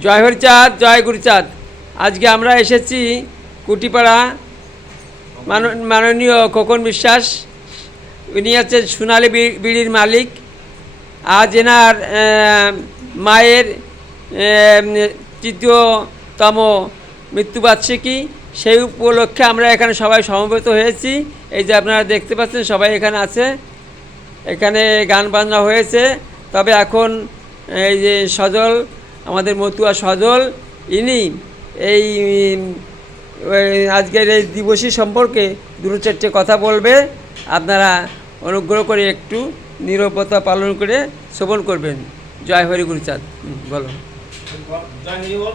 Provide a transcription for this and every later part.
জয় হরিচাঁদ, জয় গুরুচাঁদ। আজকে আমরা এসেছি কুটিপাড়া মান- মাননীয় খোকন বিশ্বাস। উনি আছেন সোনালী বিড়ির মালিক। আজ এনার মায়ের তৃতীয়তম মৃত্যুবার্ষিকী। সেই উপলক্ষে আমরা এখানে সবাই সমবেত হয়েছি। এই যে আপনারা দেখতে পাচ্ছেন, সবাই এখানে আছে। এখানে গান বাজনা হয়েছে। তবে এখন এই যে সজল আমাদের মতুয়া সজল, ইনি এই আজকের এই দিবসী সম্পর্কে দুটো চারটে কথা বলবে। আপনারা অনুগ্রহ করে একটু নিরবতা পালন করে শ্রবণ করবেন। জয় হরি গুরুচাঁদ। বলো। জয় হরি বল।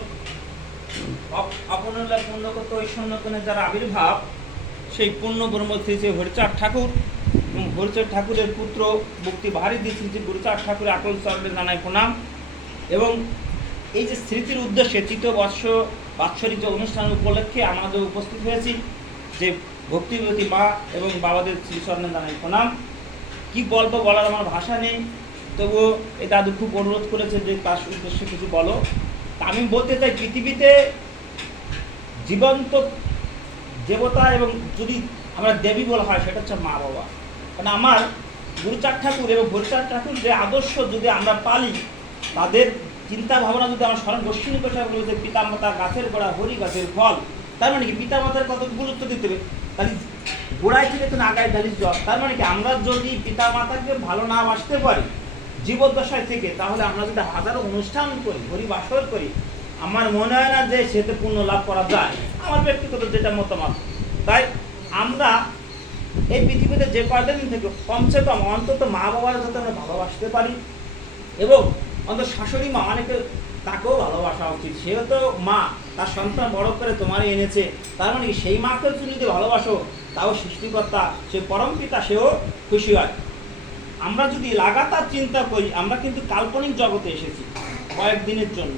আপনার পূর্ণগত ঐশ্বর্যকণের যারা আবির্ভাব, সেই পূর্ণ ব্রহ্ম শ্রী হরিচাঁদ ঠাকুর এবং হরিচাঁদ ঠাকুরের পুত্র মুক্তি ভারী দি শ্রী শ্রী গুরুচাঁদ ঠাকুরের আকল চরণে জানাই প্রণাম এবং এই যে স্মৃতির উদ্দেশ্যে তৃতীয় বর্ষ বাৎসরিক যে অনুষ্ঠান উপলক্ষে আমাদের উপস্থিত হয়েছি, যে ভক্তিবতী মা এবং বাবাদের শ্রী শ্রীচরণে জানাই প্রণাম। কি বলব বলার আমার ভাষা নেই, তবুও এই দাদু খুব অনুরোধ করেছে যে তার উদ্দেশ্যে কিছু বলো। আমি বলতে চাই, পৃথিবীতে জীবন্ত দেবতা এবং যদি আমরা দেবী বলা হয়, সেটা হচ্ছে মা বাবা। কারণ আমার গুরুচাঁদ ঠাকুর এবং হরিচাঁদ ঠাকুর যে আদর্শ যদি আমরা পালি, তাদের চিন্তা ভাবনা যদি আমার স্মরণ গোষ্ঠী পেশা বলি যে পিতামাতা গাছের গোড়া, হরি গাছের ফল, তার মানে কি পিতামাতার কত গুরুত্ব দিতে হবে? তাহলে গোড়ায় থেকে তো আগায় ঢালিস জল, তার মানে কি আমরা যদি পিতামাতাকে ভালো না বাসতে পারি জীবদ্দশায় থেকে, তাহলে আমরা যদি হাজারো অনুষ্ঠান করি, হরি হরিবাসর করি, আমার মনে হয় না যে সেতে পূর্ণ লাভ করা যায়। আমার ব্যক্তিগত যেটা মতামত। তাই আমরা এই পৃথিবীতে যে কয়দিন থেকে কমসে কম অন্তত মা বাবার যাতে আমরা ভালোবাসতে পারি এবং অন্তত শাশুড়ি মা অনেকে তাকেও ভালোবাসা উচিত। সেও তো মা, তার সন্তান বড় করে তোমার এনেছে। তার মানে সেই মাকেও তুমি যদি ভালোবাসো, তাও সৃষ্টিকর্তা, সে পরম পিতা, সেও খুশি হয়। আমরা যদি লাগাতার চিন্তা করি, আমরা কিন্তু কাল্পনিক জগতে এসেছি কয়েকদিনের জন্য।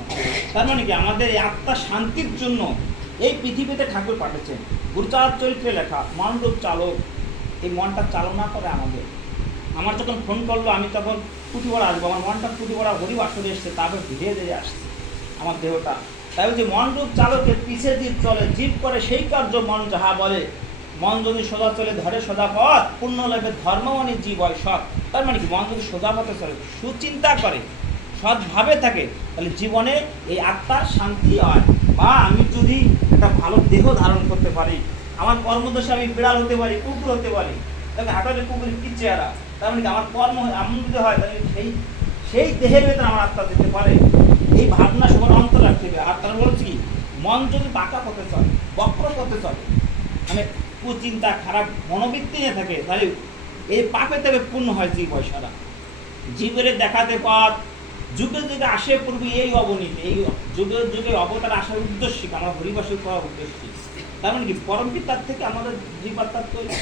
তার মানে কি? আমাদের এই আত্মার শান্তির জন্য এই পৃথিবীতে ঠাকুর পাঠিয়েছেন। গুরুচার চরিত্রে লেখা মনরূপ চালক। এই মনটা চালনা করে আমাদের। আমার যখন ফোন করল, আমি তখন পুঁথিপড়া আসব, আমার মনটা পুঁথিপড়া হরিব আসলে এসছে, তারপর ধীরে ধীরে আসছে আমার দেহটা। তাই বলছি মনরূপ চালকের পিছে জীব চলে জীব করে সেই কার্য মন যাহা বলে, মন যদি সোজা চলে, ধরে সোজা পথ পূর্ণ লাভে ধর্মমণি জীব হয় সৎ। তার মানে কি? মন যদি সোজা পথে চলে, সুচিন্তা করে, সৎভাবে থাকে, তাহলে জীবনে এই আত্মার শান্তি হয়। বা আমি যদি একটা ভালো দেহ ধারণ করতে পারি, আমার কর্মদোষে আমি বিড়াল হতে পারি, কুকুর হতে পারি, তাহলে হাঁটালে কুকুরের কি চেহারা? তার মানে আমার কর্ম এমন যদি হয়, তাহলে সেই সেই দেহের ভেতরে আমার আত্মা দিতে পারে। এই ভাবনা সবার অন্তর রাখতে হবে। আর তারা বলছি কি? মন যদি বাঁকা পথে চলে বক্র পথে চলে মানে কুচিন্তা, খারাপ মনোবৃত্তি নিয়ে থাকে, তাহলে এই পাপে তবে পূর্ণ হয় জীব হয় সারা। জীবের দেখাতে পথ যুগে যুগে আসে পূর্বে এই অবনীতি। এই যুগে যুগে অবতার আসার উদ্দেশ্যে আমরা হরিবাসী করার উদ্দেশ্যে। তার মানে কি? পরম পিতার থেকে আমাদের জীবাত্মার তৈরি?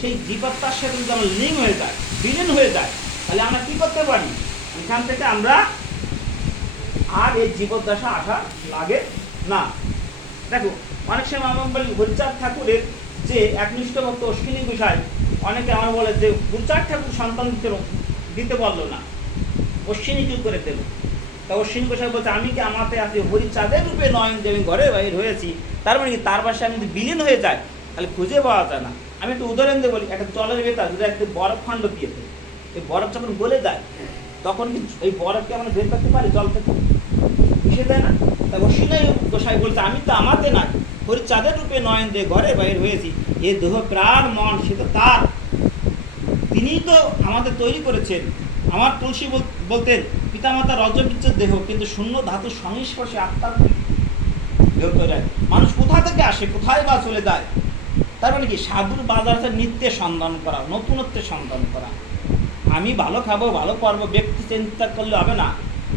সেই জীবাত্মার সাথে যদি আমরা লিঙ্ক হয়ে যায়, বিলীন হয়ে যায়, তাহলে আমরা কি করতে পারি? এখান থেকে আমরা আর এই জীবদ্দশা আসা লাগে না। দেখো, অনেক সময় আমরা বলি হরিচাঁদ ঠাকুরের যে একনিষ্ঠ ভক্ত অশ্বিনী বিষয় অনেকে আমার বলে যে হরিচাঁদ ঠাকুর সন্তান দিতে দিতে পারল না। অশ্বিনী কি করে দেবো তা অশ্বিনী বলছে, আমি কি আমাতে আছি হরিচাঁদের রূপে নয়ন যে আমি ঘরে বাইর হয়েছি? তার মানে কি? তার পাশে আমি যদি বিলীন হয়ে যাই, তাহলে খুঁজে পাওয়া যায় না। আমি একটু উদাহরণ দিয়ে বলি, একটা জলের ভেতর, যদি একটা বরফ খণ্ড দিয়ে দেয়, এই বরফ যখন গলে যায়, তখন কি এই বরফকে আমরা বের করতে পারি জল থেকে? মিশে দেয় না? তা অশ্বিনী গোসাই বলছে, আমি তো আমাতে না হরিচাঁদের রূপে নয়ন যে ঘরে বাইর হয়েছি। এ দেহ প্রাণ, মন, সে তো তার। তিনিই তো আমাদের তৈরি করেছেন। আমার তুলসী বলতেন পিতামাতা রজবীর্যের দেহ, কিন্তু শূন্য ধাতুর সংস্পর্শে আত্মার দেহ তৈরি হয়। মানুষ কোথা থেকে আসে? কোথায় বা চলে যায়? তার মানে কি? সাধুর বাজার আছে নিত্যের সন্ধান করা নতুনত্বের সন্ধান করা। আমি ভালো খাব, ভালো পারব, ব্যক্তি চিন্তা করলে হবে না।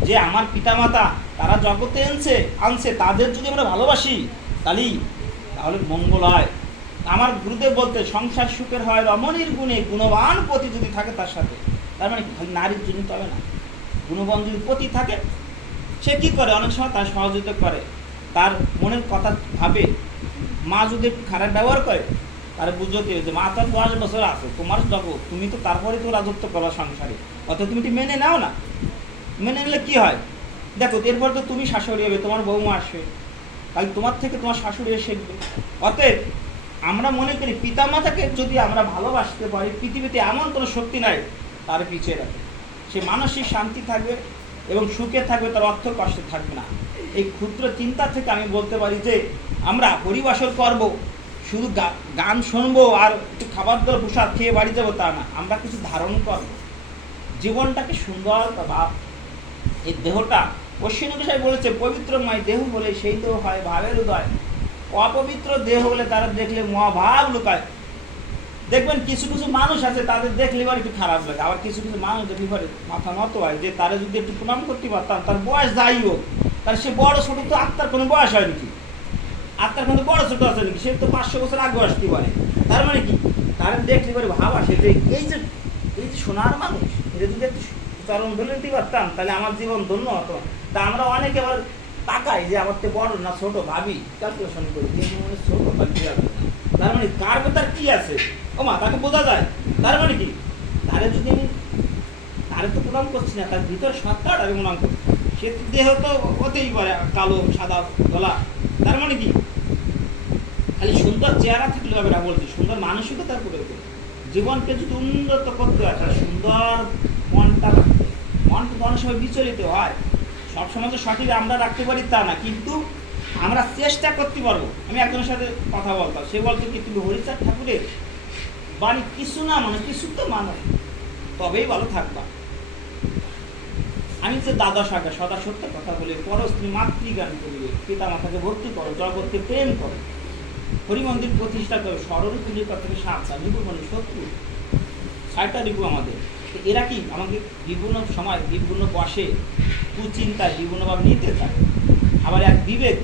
যে আমার পিতামাতা, তারা জগতে আনছে আনছে, তাদের যদি আমরা ভালোবাসি, তাহলেই তাহলে মঙ্গল হয়। আমার গুরুদেব বলতে, সংসার সুখের হয়, রমণীর গুণে গুণবান পতি যদি থাকে তার সাথে, তার মানে নারীর জন্য তো হবে না। গুণবান যদি পতি থাকে, সে কি করে? অনেক সময় তার সহযোগিতা করে। তার মনের কথা ভাবে। মা যদি খারাপ ব্যবহার করে তার বুঝতে যে মা তার দশ বছর আছে, তোমার জগৎ তুমি তো তারপরে তো রাজত্ব করো সংসারে। অত তুমি মেনে নাও না? মেনে নিলে কি হয়? দেখো, এরপর তো তুমি শাশুড়ি হবে, তোমার বৌমা আসবে। তাই তোমার থেকে তোমার শাশুড়ি শিখবে। অতএব আমরা মনে করি, পিতামাতাকে যদি আমরা ভালোবাসতে পারি, পৃথিবীতে এমন কোনো শক্তি নাই, তার পিছিয়ে রাখে। সে মানসিক শান্তি থাকবে এবং সুখে থাকবে, তার অর্থ কষ্টে থাকবে না। এই ক্ষুদ্র চিন্তা থেকে আমি বলতে পারি যে, আমরা হরিবাসর করব, শুধু গান শুনব আর একটু খাবার দাবার, প্রসাদ খেয়ে বাড়ি যাব তা না। আমরা কিছু ধারণ করব। জীবনটাকে সুন্দর ভাব এই দেহটা, অশ্বিনী সাহেব বলেছে, পবিত্রময় দেহ বলে সেই দেহ হয় ভাবের উদয়। অপবিত্র দেহ বলে তারা দেখলে মহাভাব লুকায়। দেখবেন কিছু কিছু মানুষ আছে, তাদের দেখলে এবার একটু খারাপ লাগে। আবার কিছু কিছু মানুষ দেখলে পরে মাথা নত হয়, যে তারা যদি একটু প্রণাম করতে পারতাম তার বয়স যাই হোক, তার সে বড় ছোট তো আত্মার কোনো বয়স হয় নাকি? আত্মার কোনো বড় ছোট আছে নাকি? সে তো পাঁচশো বছর আগে আসতে পারে। তার মানে কি? তার দেখলে পরে ভাব আসে যে এই যে এই যে সোনার মানুষ, এটা যদি একটু চরম ধরে নিতে পারতাম, তাহলে আমার জীবন ধন্য হতো। তা আমরা অনেকে আবার তাকাই যে আমার তো বড় না ছোট, ভাবি ক্যালকুলেশন করি। কিন্তু ছোট বা কি হবে না। তার মানে কার ভেতর কি আছে? ও মা, তাকে বোঝা যায়। তার মানে কি? তারে যদি আমি তারে তো প্রণাম করছি না, তার ভিতরে সত্তাটা আমি প্রণাম করছি। সে দেহ তো হতেই পারে, কালো, সাদা গলা তার মানে কি? খালি সুন্দর চেহারা থাকলে হবে না বলছি, সুন্দর মানসিকতার প্রয়োগ করতে জীবনকে যদি উন্নত করতে হয় তাহলে সুন্দর মনটা রাখতে। মনটা তো অনেক সময় বিচলিত হয়। সবসময় তো সঠিক আমরা রাখতে পারি তা না, কিন্তু আমরা চেষ্টা করতে পারব। আমি একজনের সাথে কথা বলতাম, সে বলতো কি, তুমি হরিচাঁদ ঠাকুরের বাণী কিছু না মানে কিছু তো মানে। তবেই ভালো থাকবা। আমি যে দাদা সাগা, সদা সত্য কথা বলি পরস্ত্রী মাতৃগান করিবে। পিতা মাতাকে ভক্তি করো, জগৎকে প্রেম করো। হরিমন্দির প্রতিষ্ঠা করো সরল পুজোর কথা থেকে সাবধান মানে শত্রু। ছয়টা রিপু আমাদের। এরা কি? আমাকে বিভিন্ন সময় বিভিন্ন বসে কুচিন্তায়, বিভিন্নভাবে নিতে চায়। আবার এক বিবেক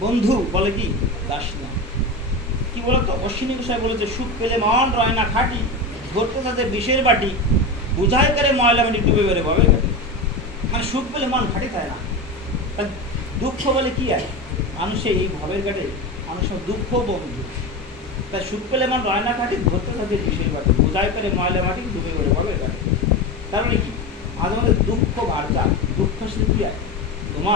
বন্ধু বলে কি? দাস না কি বলতো? অশ্বিনী গোসাই বলেছে সুখ পেলে মন রয় না খাটি, ধরতে তাদের বিষের বাটি, বুঝাই করে ময়লা মাটি ডুবে বেড়ে গেলে মানে সুখ পেলে মন খাটি থাকে না। দুঃখ বলে কি আছে মানুষে এই ভাবের ঘাটে মানুষের দুঃখ বন্ধু তাই সুখ পেলে মন রয় না খাটি, ধরতে তাদের বিষের বাটি, বোঝাই করে ময়লা মাটি ডুবে বেড়ে ভবের ঘাটে তার মানে কি? মাঝে মাঝে দুঃখ যায় দুঃখ শুধু কি আছে তোমার